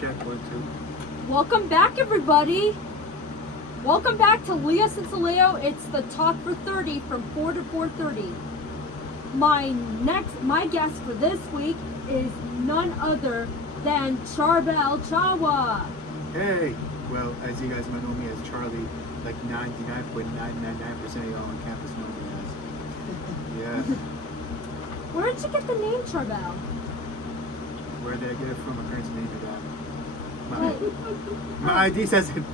check, 1, 2. Welcome back, everybody. Welcome back to Leo Cincileo. It's the Talk for 30 from 4 to 4:30. My guest for this week is none other than Charbel Chawa. Hey! Well, as you guys might know me as Charlie, like 99.999% of y'all on campus know me as. Yeah. Where did you get the name Charbel? Where did I get it from? My parents named me that. Oh. My ID says it.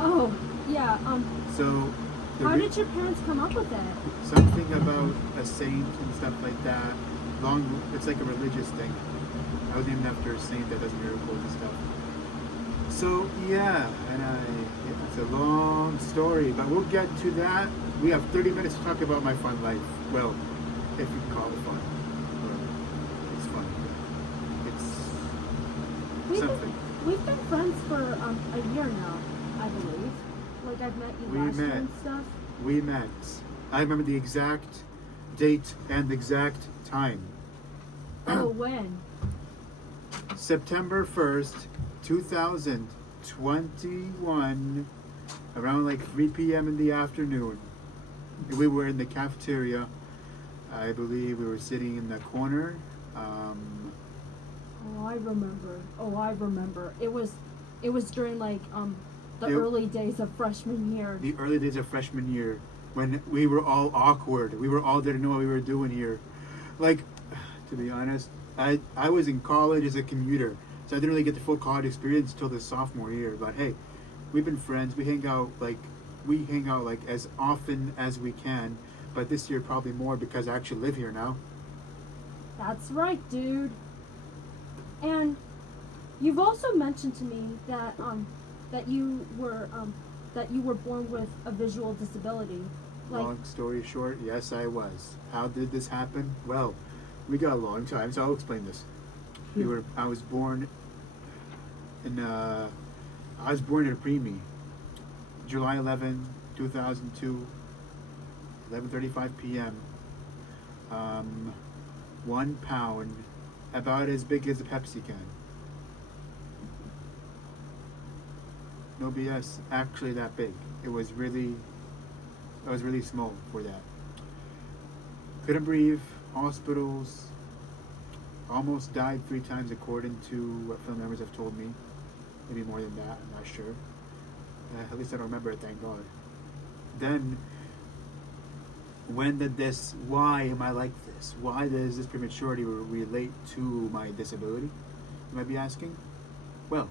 Oh, yeah. So, How did your parents come up with it? something about a saint and stuff like that. It's like a religious thing. I was named after a saint that does miracles and stuff. So yeah, it's a long story, but we'll get to that. We have 30 minutes to talk about my fun life. Well, if you can call it fun. It's fun. It's something. We've been friends for a year now, I believe. Like I've met you last year and stuff. We met. I remember the exact date and the exact time. Oh, when? September 1st, 2021, around like 3 p.m. in the afternoon. We were in the cafeteria. I believe we were sitting in the corner. Oh, I remember. It was during like the early days of freshman year. The early days of freshman year, when we were all awkward. We were all didn't know what we were doing here. Like, to be honest, I was in college as a commuter, so I didn't really get the full college experience until the sophomore year. But hey, we've been friends. We hang out like as often as we can. But this year probably more because I actually live here now. That's right, dude. And you've also mentioned to me that that you were born with a visual disability. Long story short, yes, I was. How did this happen? Well, we got a long time, so I'll explain this. I was born in a preemie, July 11, 2002, 11:35 p.m. 1 pound, about as big as a Pepsi can. No BS, actually that big. I was really small for that. Couldn't breathe, hospitals, almost died 3 times according to what family members have told me. Maybe more than that, I'm not sure. At least I don't remember it, thank God. Then, why am I like this? Why does this prematurity relate to my disability? You might be asking? Well,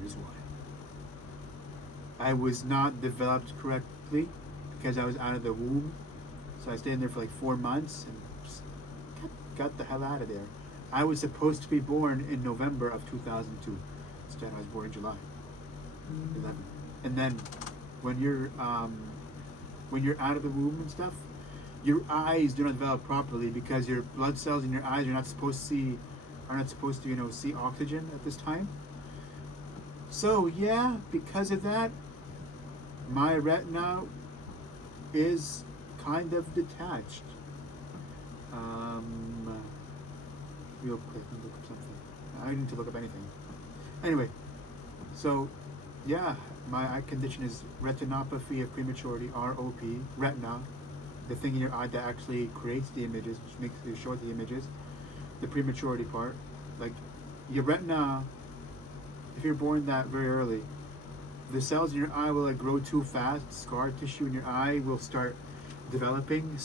here's why. I was not developed correctly because I was out of the womb. So I stayed in there for like 4 months and just got the hell out of there. I was supposed to be born in November of 2002. Instead, I was born in July 11. And then when you're out of the womb and stuff, your eyes do not develop properly because your blood cells in your eyes are not supposed to see oxygen at this time. So yeah, because of that, my retina is kind of detached. Real quick, let me look up something. I didn't need to look up anything. Anyway, so yeah, my eye condition is retinopathy of prematurity, ROP, retina, the thing in your eye that actually creates the images, which makes you show the images, the prematurity part. Like your retina, if you're born that very early, the cells in your eye will like grow too fast. Scar tissue in your eye will start developing.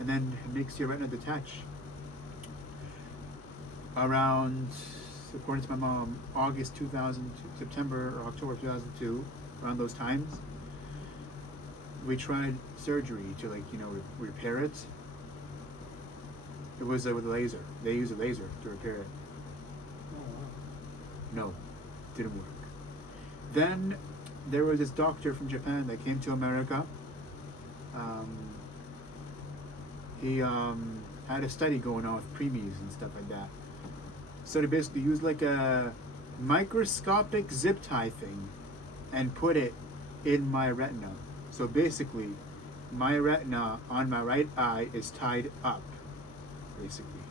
And then it makes your retina detach. Around, according to my mom, August 2000, September or October 2002, around those times, we tried surgery to repair it. It was with a laser. They used a laser to repair it. No, didn't work. Then there was this doctor from Japan that came to America. He had a study going on with preemies and stuff like that. So they basically used like a microscopic zip tie thing and put it in my retina. So basically, my retina on my right eye is tied up, basically.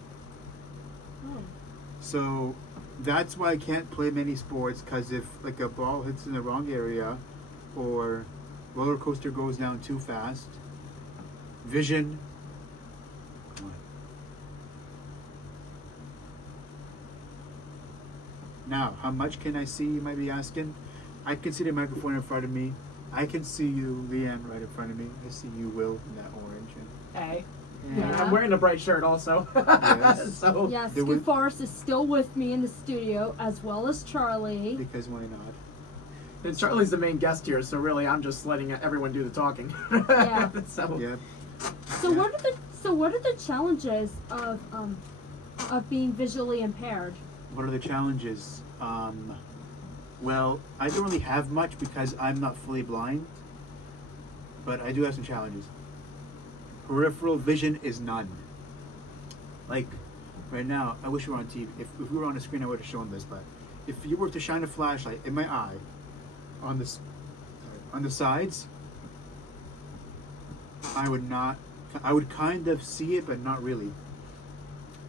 Oh. So That's why I can't play many sports, because if like a ball hits in the wrong area, or roller coaster goes down too fast, vision. Come on. Now, how much can I see? You might be asking. I can see the microphone in front of me. I can see you, Leanne, right in front of me. I see you, Will, in that orange. Hey. Yeah. I'm wearing a bright shirt also. Yes. So Yeah, There was- Scoufaras is still with me in the studio, as well as Charlie. Because why not? and Charlie's the main guest here, so really I'm just letting everyone do the talking. Yeah. So Yep. So what are the challenges of being visually impaired? What are the challenges? Well, I don't really have much because I'm not fully blind, but I do have some challenges. Peripheral vision is none. Like, right now, I wish we were on TV. If we were on a screen, I would have shown this, but if you were to shine a flashlight in my eye on the sides, I would kind of see it, but not really.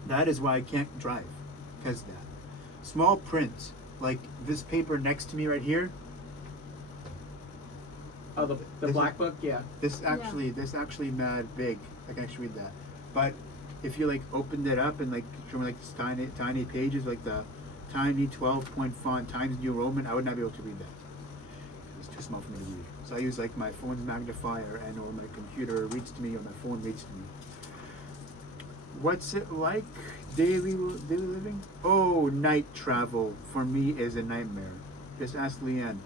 That is why I can't drive, because of that. Small print, like this paper next to me right here, oh, the This black book, yeah. this actually mad big. I can actually read that. But if you like opened it up and like show me like this tiny pages, like the tiny 12-point font Times New Roman, I would not be able to read that. It's too small for me to read. So I use like my phone's magnifier, and or my computer reads to me, or my phone reads to me. What's it like daily living? Oh, night travel for me is a nightmare. Just ask Leanne.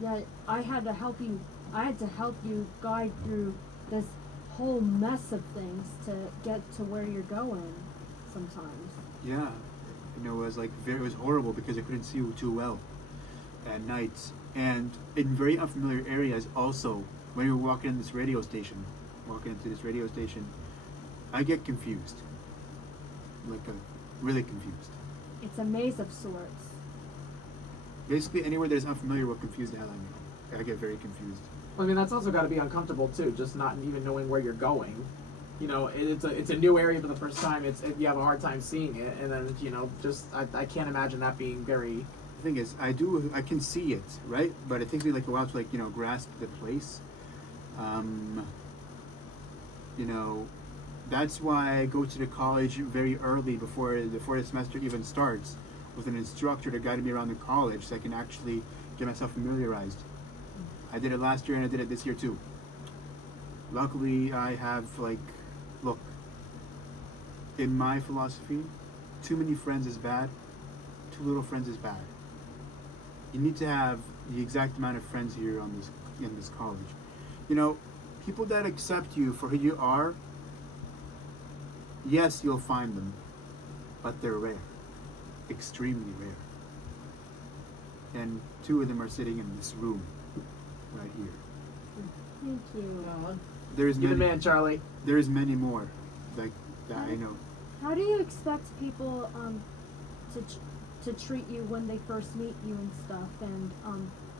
Yeah, I had to help you guide through this whole mess of things to get to where you're going sometimes. Yeah, it was like it was horrible because I couldn't see too well at night, and in very unfamiliar areas. Also, when you're walking into this radio station, I get confused, really confused. It's a maze of sorts. Basically, anywhere that is unfamiliar will confuse the hell out of me. I get very confused. I mean, that's also got to be uncomfortable too, just not even knowing where you're going. You know, it's a new area for the first time. You have a hard time seeing it, and then just I can't imagine that being very. The thing is, I can see it, right? But it takes me like a while to grasp the place. That's why I go to the college very early before the semester even starts, with an instructor to guide me around the college so I can actually get myself familiarized. I did it last year and I did it this year too. Luckily, I have look, in my philosophy, too many friends is bad, too little friends is bad. You need to have the exact amount of friends here in this college. People that accept you for who you are, yes, you'll find them, but they're rare. Extremely rare. And two of them are sitting in this room right here. Thank you. There's You're the many, man, Charlie. there's many more that I know. How do you expect people to treat you when they first meet you and stuff?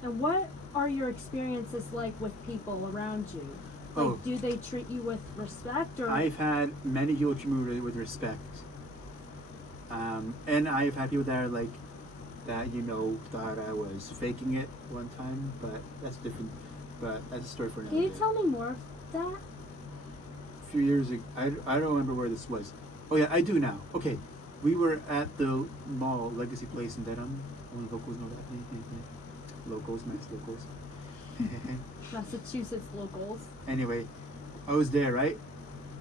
And what are your experiences like with people around you? Like, do they treat you with respect, or? I've had many people treat me with respect. And I've had people that are thought I was faking it one time, but that's different. But that's a story for another Can you day. tell me more of that? A few years ago, I don't remember where this was. Oh yeah, I do now. Okay, we were at the mall, Legacy Place in Dedham. Only locals know that. Locals, nice locals. Massachusetts locals. Anyway, I was there, right?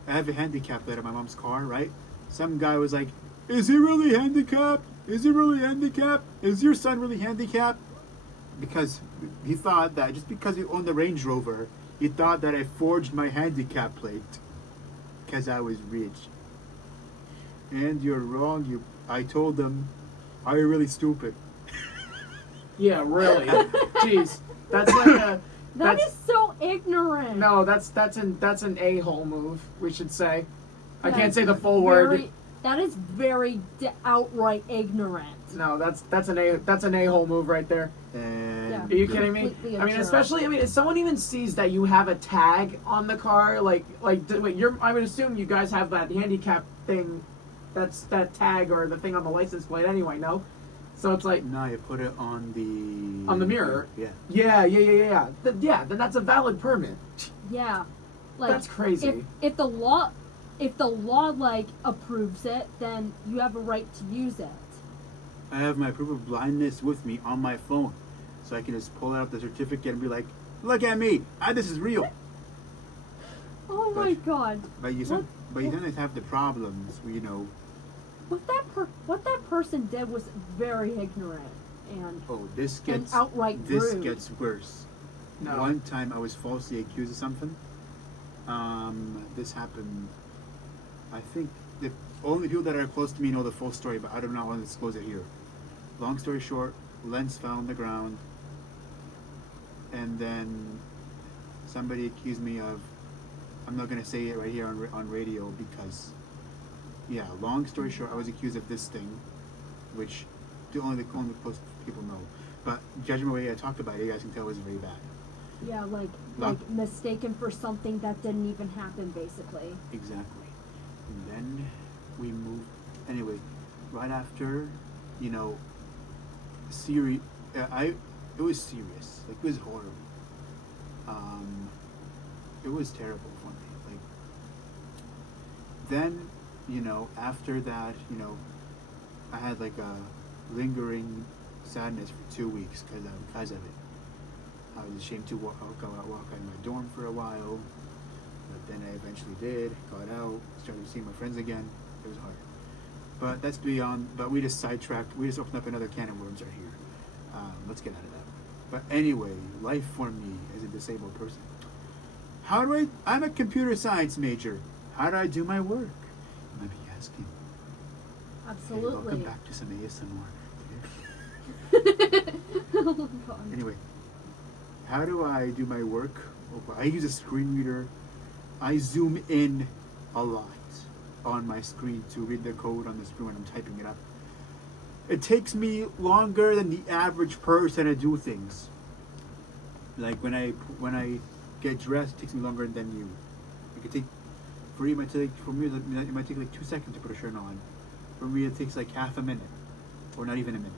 I have a handicap light in my mom's car, right? Some guy was like, "Is he really handicapped? Is he really handicapped? Is your son really handicapped?" Because he thought that just because he owned the Range Rover, he thought that I forged my handicap plate because I was rich. And you're wrong. I told them, "Are you really stupid?" Yeah, really. Jeez, that's like a. That That's- is so ignorant. No, that's an a-hole move. We should say. I That can't is say the full word. That is very outright ignorant. No, that's an a-hole move right there. And Yeah. Are you kidding me? Completely I mean, absurd. especially if someone even sees that you have a tag on the car, wait, I would assume you guys have that handicap thing that tag or the thing on the license plate anyway. No, so it's like No, you put it on the mirror. Yeah. Yeah. Then that's a valid permit. Yeah, like That's crazy. If the law like approves it, then you have a right to use it. I have my proof of blindness with me on my phone, so I can just pull out the certificate and be like, "Look at me! This is real." Oh my god! But you sometimes have the problems, where, What that person did was very ignorant and this and gets outright this rude. gets worse. No. One time I was falsely accused of something. This happened. I think the only people that are close to me know the full story, but I do not want to disclose it here. Long story short, lens fell on the ground, and then somebody accused me of. I'm not gonna say it right here on radio because, yeah. Long story short, I was accused of this thing, which only close people know. But judging the way I talked about it, you guys can tell it was very bad. Yeah, like mistaken for something that didn't even happen, basically. Exactly. And then we moved. Anyway, right after, serious. It was serious. Like, it was horrible. It was terrible for me. Like, then, after that, I had like a lingering sadness for 2 weeks because of it. I was ashamed to walk out of my dorm for a while, but then I eventually did. Got out, started seeing my friends again. It was hard, but that's beyond. But we just sidetracked. We just opened up another can of worms right here. Let's get out of that. But anyway, life for me as a disabled person. I'm a computer science major. How do I do my work? You might be asking. Absolutely. Hey, welcome back to some ASMR. Oh my god. Anyway, how do I do my work? I use a screen reader. I zoom in a lot on my screen to read the code on the screen when I'm typing it up. It takes me longer than the average person to do things. Like when I get dressed, it takes me longer than you. It could take for me it might take like 2 seconds to put a shirt on. For me, it takes like half a minute, or not even a minute,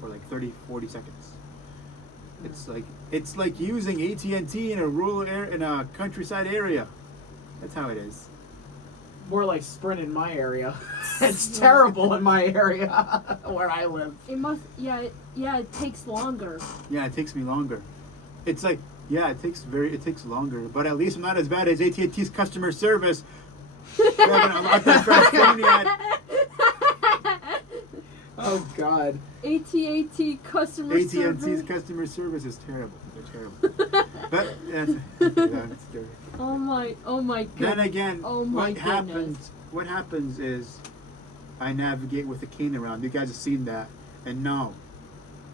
or like 30-40 seconds. It's like using AT&T in a countryside area. That's how it is. More like Sprint in my area. It's terrible in my area where I live. It must. Yeah. It takes longer. Yeah, it takes me longer. It's like, yeah, it takes longer, but at least I'm not as bad as AT&T's customer service. We haven't unlocked that first phone yet. Oh God. AT&T customer service. AT&T's customer service is terrible. They're terrible. But that's dirty. Oh my god. Then again, oh my goodness. What happens is I navigate with a cane around. You guys have seen that. And no,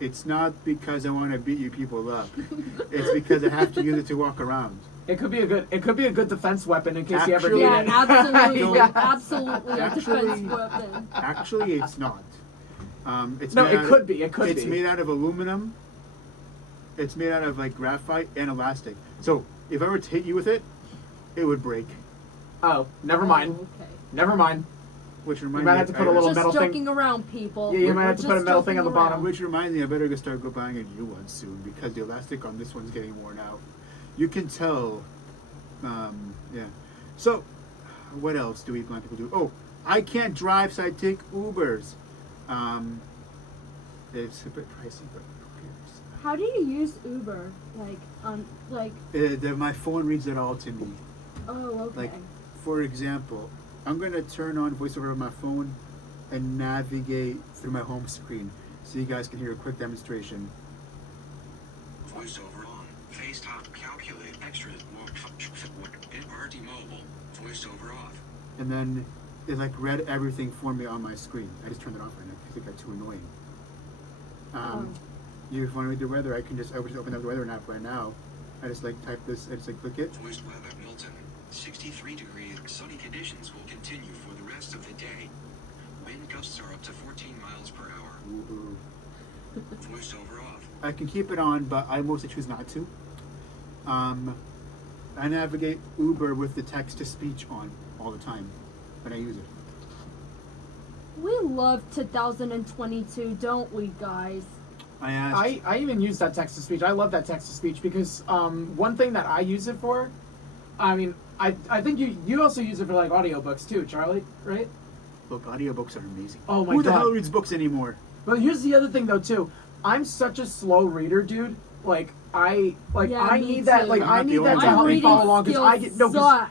it's not because I want to beat you people up. It's because I have to use it to walk around. It could be a good defense weapon in case you ever Actually- need Yeah, it. absolutely. Yeah. Absolutely a Actually- defense weapon. Actually, it's not. It's No, made it out could of, be. It could It's be. made out of aluminum. It's made out of like graphite and elastic. So if I were to hit you with it, it would break. Oh, never mind. Oh, okay. Never mind. Which You reminds might me, have to put a little Just metal joking thing. around, people. Yeah, you might We're have to put a just metal thing on the joking bottom. around. Which reminds me, I better go start buying a new one soon because the elastic on this one's getting worn out. You can tell. Yeah. So, what else do we blind people do? Oh, I can't drive, so I take Ubers. It's a bit pricey, but who cares? How do you use Uber? My phone reads it all to me. Oh, okay. Like, for example, I'm going to turn on voiceover on my phone and navigate through my home screen so you guys can hear a quick demonstration. Voiceover on. FaceTime. Calculate. Extras. RT Mobile. Voiceover off. And then it like read everything for me on my screen. I just turned it off right now because it got too annoying. You want to read the weather? I just open up the weather app right now. I just like type this. I just like click it. Voice weather. Milton. 63 degrees. Sunny conditions will continue for the rest of the day. Wind gusts are up to 14 miles per hour. Ooh. Voiceover off. I can keep it on, but I mostly choose not to. I navigate Uber with the text to speech on all the time when I use it. We love 2022, don't we, guys? I asked. I even use that text to speech. I love that text to speech because one thing that I use it for, I mean, I think you also use it for like audiobooks too, Charlie, right? Look, audiobooks are amazing. Oh my Who the God. hell reads books anymore? But here's the other thing though too. I'm such a slow reader, dude. Like I Yeah, me need that. too. Like I'm I not the need only that one. to help me reading follow along because I get skills suck.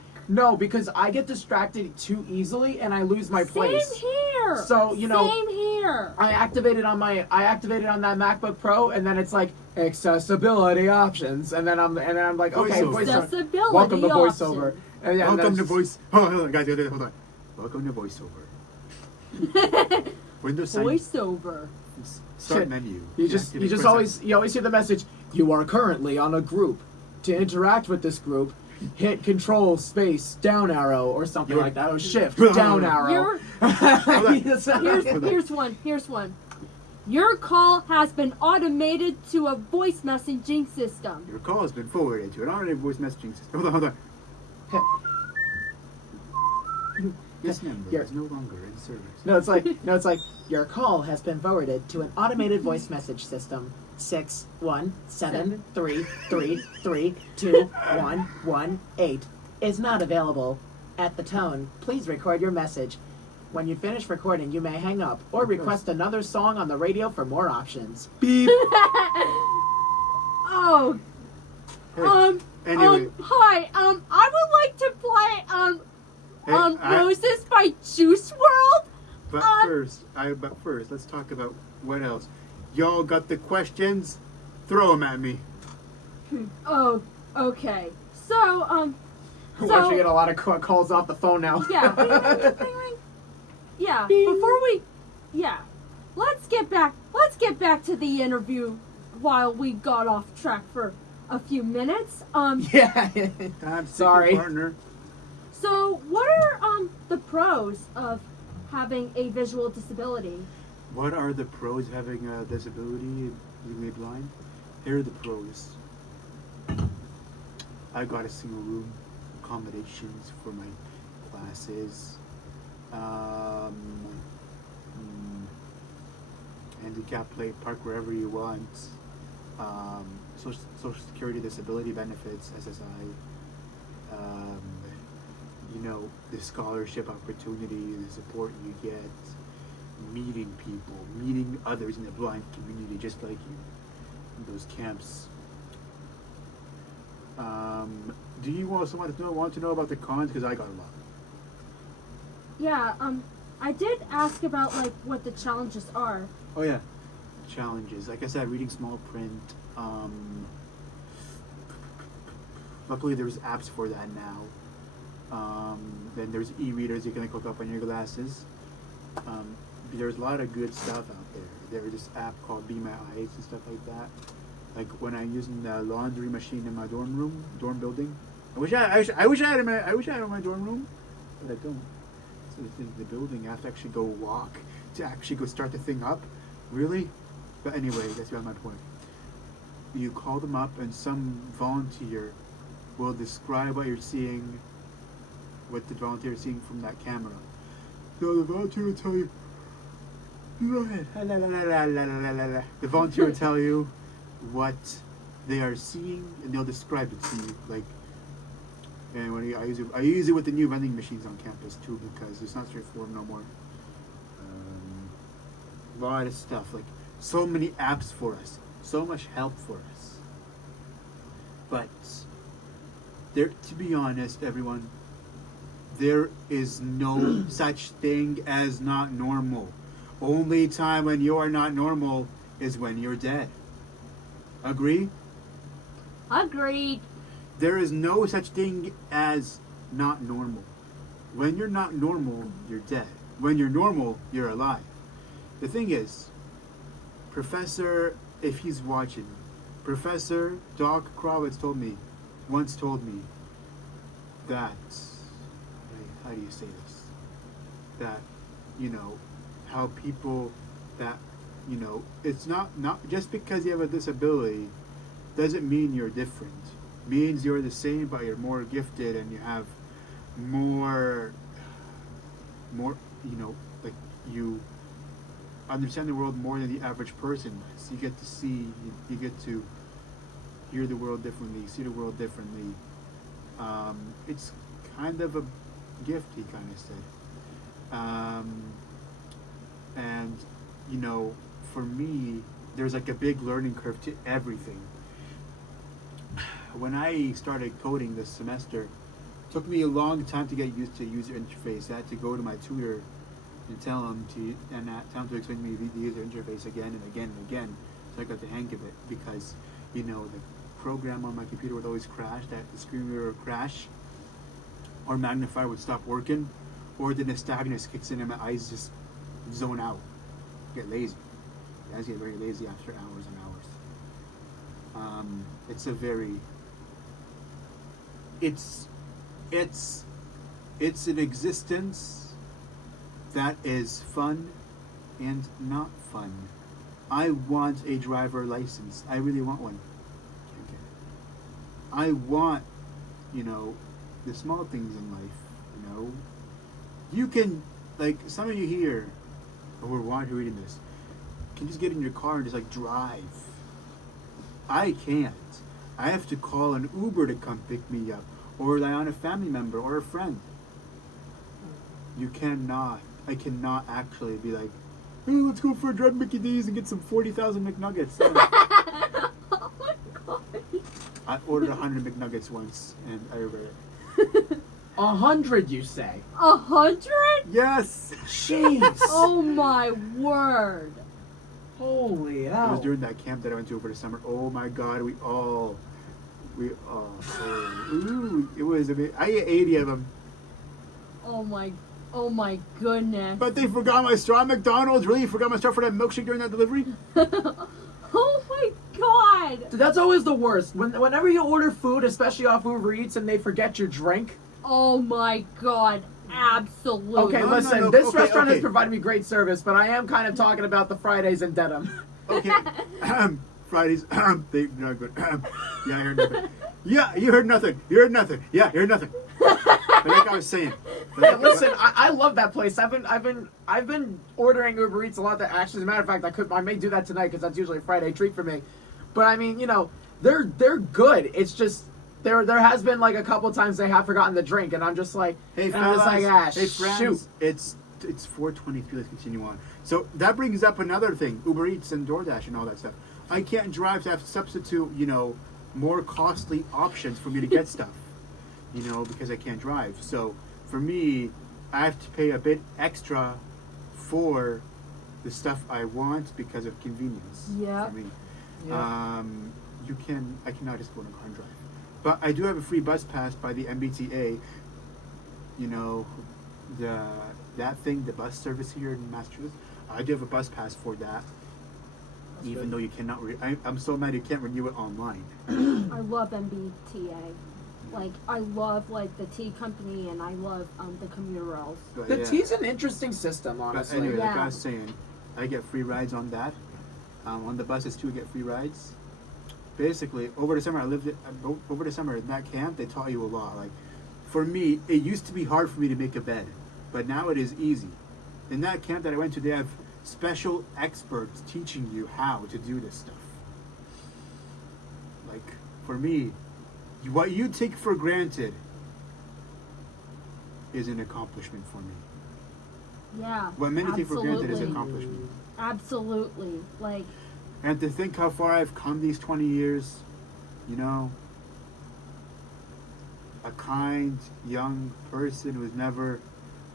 because I get distracted too easily and I lose my place. Same here. So, you know, Same here. I activated on that MacBook Pro, and then it's like accessibility options, and then I'm like, okay, Voiceover. voiceover. Accessibility Welcome to options. voiceover. And yeah, Welcome to that's- voice. Hold on, guys. Hold on. Welcome to voiceover. Windows sign. Voiceover. Start Shit. menu. You just Activate always hear the message. You are currently on a group. To interact with this group, hit Control Space Down arrow or something You're- like that, or Shift Hold on, Down hold on. arrow. Here's one. Your call has been automated to a voice messaging system. Your call has been forwarded to an automated voice messaging system. Hold on. This number You're- is no longer in service. No, it's like your call has been forwarded to an automated voice message system. 61733332118 is not available. At the tone, please record your message. When you finish recording, you may hang up or request another song on the radio for more options. Beep. Oh, Hey, anyway, hi. I would like to play hey, Roses by Juice World. but first, let's talk about what else. Y'all got the questions? Throw them at me. Oh, okay. So, We're actually getting a lot of calls off the phone now. yeah. Yeah. Before we, let's get back to the interview while we got off track for a few minutes. Yeah. I'm Sorry. partner. So what are the pros of having a visual disability? What are the pros of having a disability, legally blind? Here are the pros. I got a single room, accommodations for my classes, handicap play, park wherever you want, social security disability benefits, SSI, the scholarship opportunity, the support you get, meeting people, meeting others in the blind community just like you, those camps. Do you also want to know about the cons? Because I got a lot. Yeah, I did ask about like what the challenges are. Oh yeah, challenges. Like I said, reading small print. Luckily, there's apps for that now. Then there's e-readers you can hook up on your glasses. There's a lot of good stuff out there. There's this app called Be My Eyes and stuff like that. Like when I'm using the laundry machine in my dorm building. I wish I had it in my dorm room, but I don't. So the building, I have to actually go walk to actually go start the thing up. Really? But anyway, that's beyond my point. You call them up and some volunteer will describe what you're seeing, what the volunteer is seeing from that camera. So the volunteer will tell you, go ahead. The volunteer will tell you what they are seeing and they'll describe it to you. Like, and when I use it with the new vending machines on campus too, because it's not straightforward no more. A lot of stuff, like so many apps for us, so much help for us. But there, to be honest, everyone, there is no such thing as not normal. Only time when you are not normal is when you're dead. Agree? Agreed. There is no such thing as not normal. When you're not normal, you're dead. When you're normal, you're alive. The thing is, Professor, if he's watching, Professor Doc Krawitz once told me that, how do you say this? That, how people that, it's not just because you have a disability doesn't mean you're different. Means you're the same, but you're more gifted and you have more, like you understand the world more than the average person does. You get to see, you get to hear the world differently, see the world differently. It's kind of a gift, he kind of said. And, you know, for me, there's like a big learning curve to everything. When I started coding this semester, it took me a long time to get used to user interface. I had to go to my tutor and tell him to explain to me the user interface again and again and again, so I got the hang of it. Because, you know, the program on my computer would always crash, that the screen reader would crash, or magnifier would stop working, or the nystagmus kicks in and my eyes just zone out, get lazy. I get very lazy after hours and hours. It's a very, it's an existence that is fun and not fun. I want a driver license. I really want one. Can't get it. I want, you know, the small things in life, you know. You can, like, some of you here who are reading this, can just get in your car and just, like, drive. I can't. I have to call an Uber to come pick me up, or rely on a family member or a friend. You cannot. I cannot actually be like, hey, let's go for a drive Mickey D's and get some 40,000 McNuggets. Oh my god. I ordered 100 McNuggets once, and I regret it. 100, you say? 100? Yes! Jeez. Oh my word. Holy It hell. was during that camp that I went to over the summer. Oh my god, it was amazing. I ate 80 of them. Oh my goodness. But they forgot my straw at McDonald's. Really forgot my straw for that milkshake during that delivery? Oh my god. Dude, that's always the worst. Whenever you order food, especially off Uber Eats, and they forget your drink. Oh my god. Absolutely. Okay, No, listen, no, this okay, restaurant has okay. provided me great service, but I am kind of talking about the Fridays in Dedham. Okay. Fridays. They're not good. Yeah, I heard nothing. Yeah, you heard nothing. You heard nothing. Yeah, you heard nothing. But like I was saying. Hey, listen, I love that place. I've been ordering Uber Eats a lot. That actually, as a matter of fact, I may do that tonight because that's usually a Friday treat for me. But I mean, you know, they're good. It's just there has been like a couple times they have forgotten the drink, and I'm just like, Hey, and I'm just like, hey, friends, shoot. It's 4:23. Let's continue on. So that brings up another thing: Uber Eats and DoorDash and all that stuff. I can't drive, so I have to substitute, you know, more costly options for me to get stuff, you know, because I can't drive. So for me, I have to pay a bit extra for the stuff I want because of convenience. Yeah. For me. Yeah. I cannot just go in a car and drive. But I do have a free bus pass by the MBTA. You know, that thing, the bus service here in Massachusetts. I do have a bus pass for that. That's Even good. though you cannot, I'm so mad you can't renew it online. I love MBTA. Like, I love, like, the tea company, and I love, the commuter rails. But, The yeah. tea's an interesting system, But honestly. anyway, like Yeah. I was saying, I get free rides on that. On the buses too, I get free rides. Basically, over the summer in that camp, they taught you a lot. Like, for me, it used to be hard for me to make a bed, but now it is easy. In that camp that I went to, they have special experts teaching you how to do this stuff. Like, for me, what you take for granted is an accomplishment for me. Yeah. What many take for granted is absolutely. accomplishment. Absolutely. Like, And to think how far I've come these 20 years, you know, a kind, young person who's never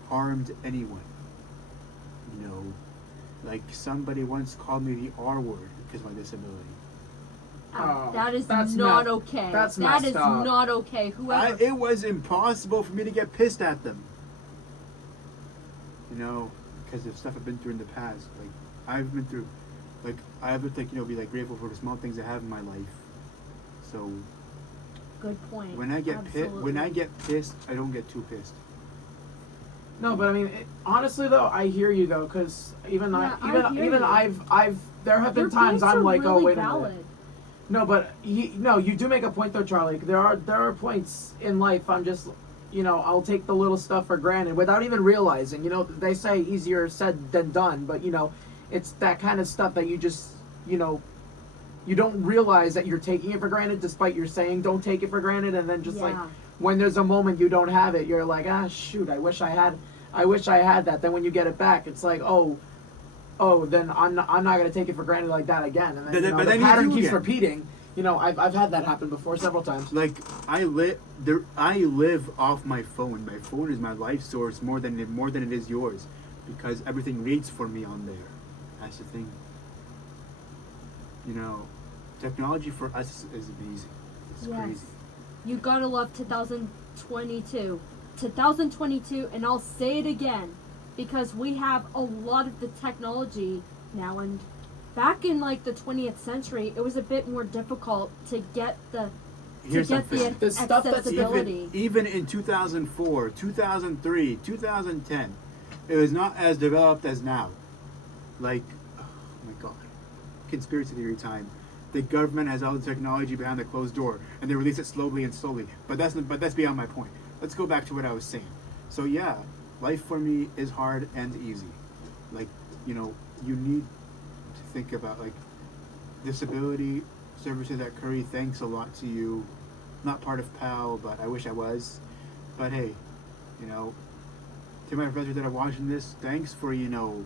harmed anyone. You know, like somebody once called me the R word because of my disability. Oh, that is that's not me- okay. that's That messed is up. not okay. Whoever. It was impossible for me to get pissed at them. You know, because of stuff I've been through in the past. Like, I've been through, like, I have to, like, you know, be, like, grateful for the small things I have in my life. So, Good point. when I get Absolutely. pissed, I don't get too pissed. No, but I mean, honestly though, I hear you though, because even Yeah, I hear even you. I've there have been Your times points I'm are like, really oh wait a valid. minute. No, but you do make a point though, Charlie. There are points in life I'm just, you know, I'll take the little stuff for granted without even realizing. You know, they say easier said than done, but you know, it's that kind of stuff that you just, you know, you don't realize that you're taking it for granted, despite you're saying don't take it for granted, and then just like Yeah. when there's a moment you don't have it, you're like, ah, shoot, I wish I had that. Then when you get it back, it's like, oh, then I'm not gonna take it for granted like that again, and then, you know, But the then you pattern do keeps again. repeating. You know, I've had that happen before several times. Like I live off my phone. My phone is my life source more than it is yours, because everything reads for me on there. That's the thing. You know, technology for us is amazing. It's Yes. crazy. You gotta love 2022. 2022, and I'll say it again, because we have a lot of the technology now, and back in like the 20th century, it was a bit more difficult to get the Here's something. The stuff that's accessibility. Even in 2004, 2003, 2010, it was not as developed as now. Like, oh my god, conspiracy theory time. The government has all the technology behind the closed door, and they release it slowly and slowly. But that's beyond my point. Let's go back to what I was saying. So yeah, life for me is hard and easy. Like, you know, you need to think about like disability services at Curry. Thanks a lot to you. Not part of PAL, but I wish I was. But hey, you know, to my professors that are watching this, thanks for, you know,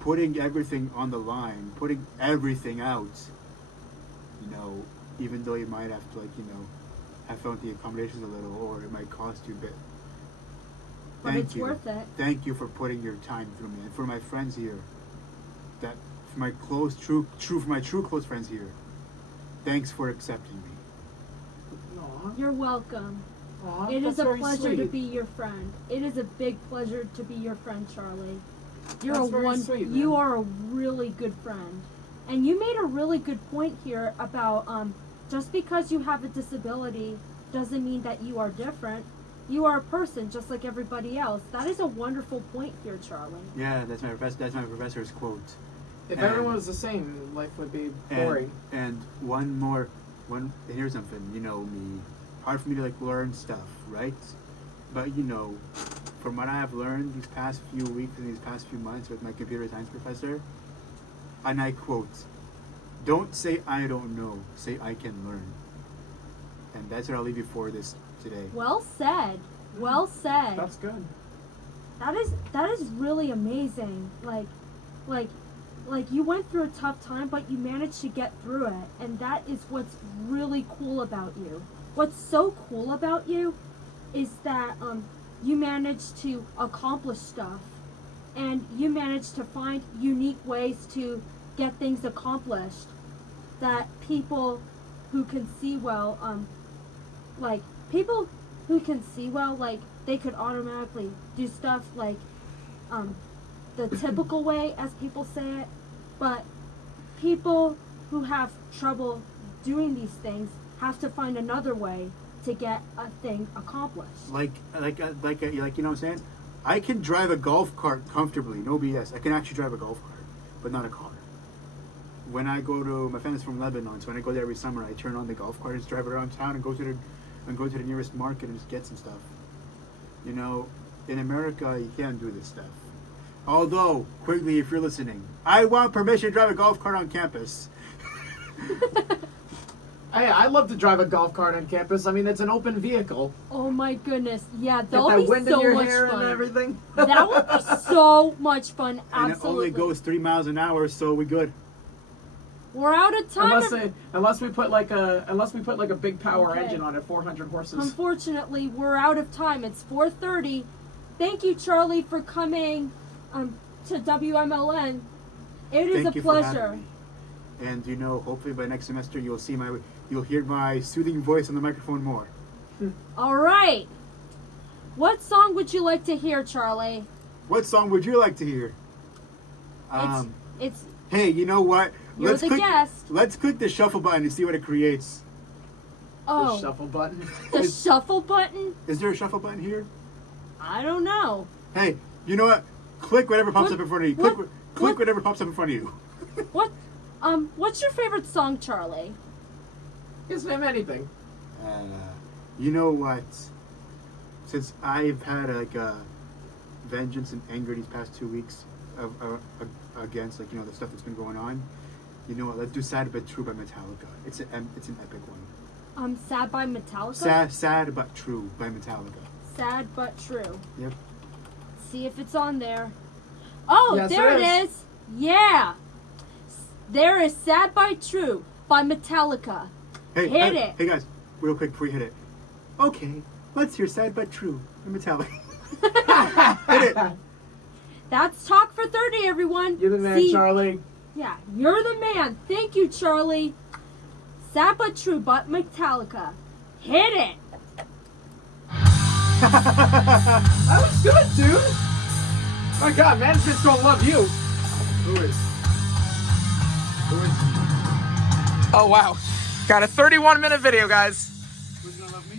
putting everything on the line, putting everything out. You know, even though you might have to, like, you know, have fun with the accommodations a little, or it might cost you a bit. But Thank it's you. worth it. Thank you for putting your time through me, and for my friends here, that for my true close friends here. Thanks for accepting me. Aw. You're welcome. Aw, It that's is a very pleasure to sweet. be your friend. It is a big pleasure to be your friend, Charlie. You're That's a very one. sweet, You man. are a really good friend, and you made a really good point here about just because you have a disability doesn't mean that you are different. You are a person just like everybody else. That is a wonderful point here, Charlie. Yeah, that's my professor's quote. If And- everyone was the same, life would be boring. And here's something, you know me, hard for me to like learn stuff, right? But you know, from what I have learned these past few weeks and these past few months with my computer science professor, and I quote, "Don't say I don't know, say I can learn." And that's what I'll leave you for this today. Well said. Well said. That's good. That is really amazing. Like you went through a tough time, but you managed to get through it, and that is what's really cool about you. What's so cool about you is that you managed to accomplish stuff, and you managed to find unique ways to get things accomplished that people who can see well, like people who can see well, like they could automatically do stuff like the typical way, as people say it, but people who have trouble doing these things have to find another way to get a thing accomplished. Like you know what I'm saying? I can drive a golf cart comfortably, no BS. I can actually drive a golf cart, but not a car. When I go to my family's from Lebanon, so when I go there every summer, I turn on the golf cart, just drive around town, and go to the nearest market and just get some stuff. You know, in America, you can't do this stuff. Although, quickly, if you're listening, I want permission to drive a golf cart on campus. I love to drive a golf cart on campus. I mean, it's an open vehicle. Oh my goodness. Yeah, Get that'll that be wind in so your much hair fun. and everything. That would be so much fun. And Absolutely. it only goes 3 miles an hour, so we good. We're out of time. Unless we put like a big power Okay. engine on it, 400 horses. Unfortunately, we're out of time. It's 4:30. Thank you, Charlie, for coming to WMLN. It is Thank a you for having pleasure. me. And you know, hopefully by next semester you'll hear my soothing voice on the microphone more. All right. What song would you like to hear, Charlie? What song would you like to hear? It's Hey, you know what? You're the guest. Let's click the shuffle button and see what it creates. The oh shuffle button. the shuffle button. Is there a shuffle button here? I don't know. Hey, you know what? Click whatever pops What- up in front of you. what- Click whatever pops up in front of you. What? What's your favorite song, Charlie? Just name anything. You know what? Since I've had like a vengeance and anger these past 2 weeks, against, like, you know, the stuff that's been going on, you know what? Let's do "Sad But True" by Metallica. It's an epic one. Sad by Metallica. Sad But True by Metallica. Sad but true. Yep. See if it's on there. Oh, Yes, there it it is. Yeah. There is "Sad by True" by Metallica. Hey, Hit it. Hey guys, real quick before you hit it. Okay, let's hear "Sad But True" by Metallica. Hit it. That's Talk for 30, everyone. You're the man, See, Charlie. Yeah, you're the man. Thank you, Charlie. "Sad but True" by Metallica. Hit it. That was good, dude. My God, management's gonna love you. Who is? Oh wow, got a 31-minute video, guys. Who's gonna love me?